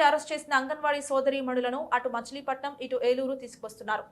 నుండి అరెస్ట్ చేసిన అంగన్వాడీ సోదరీమణులను అటు మచిలీపట్నం ఇటు ఏలూరు తీసుకొస్తున్నారు.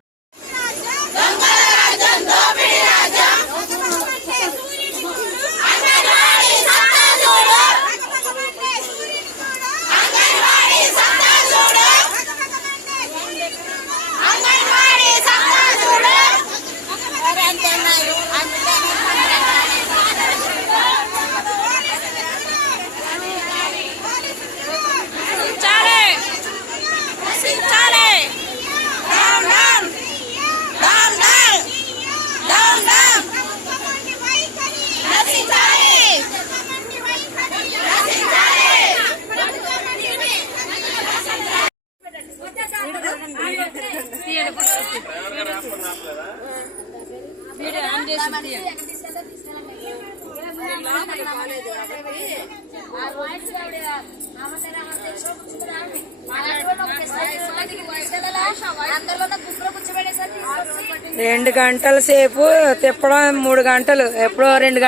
రెండు గంటల సేపు తిప్పడం, 3 గంటలు, ఎప్పుడో 2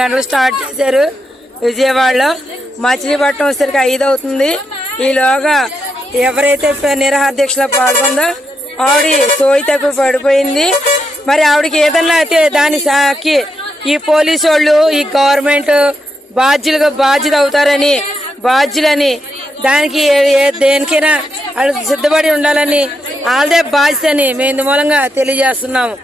గంటలు స్టార్ట్ చేశారు విజయవాడలో. మచిలీపట్నం వచ్చేసరికి 5 అవుతుంది. ఈలోగా ఎవరైతే నిరాహార దీక్షలో పాల్గొందో ఆవిడ సోయి తప్పి పడిపోయింది. మరి ఆవిడకి ఏదన్నా అయితే దాని సాకి ఈ పోలీసు వాళ్ళు, ఈ గవర్నమెంట్ బాధ్యత అవుతారని, బాధ్యులని, దానికి దేనికైనా వాళ్ళు సిద్ధపడి ఉండాలని వాళ్ళదే బాధ్యత అని మేము ఇందు మూలంగా తెలియజేస్తున్నాము.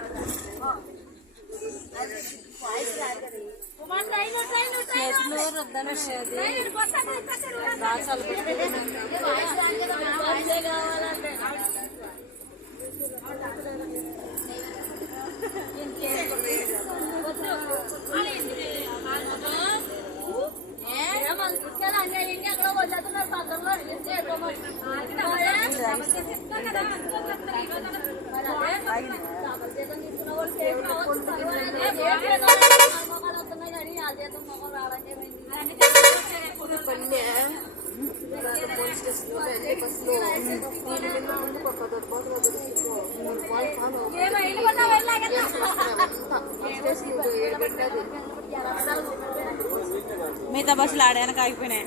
మిగతా బస్సులు ఆడేనక ఆగిపోయినాయి.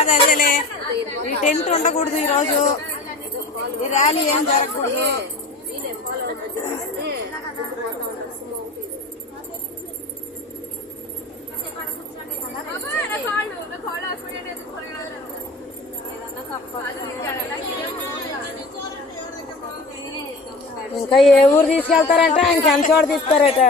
అదేలే, ఈ టెంట్ ఉండకూడదు, ఈరోజు ఈ ర్యాలీ ఏం జరగకూడదు. ఇంకా ఏ ఊరు తీసుకెళ్తారంట, ఇంకెంత చోట తీస్తారట.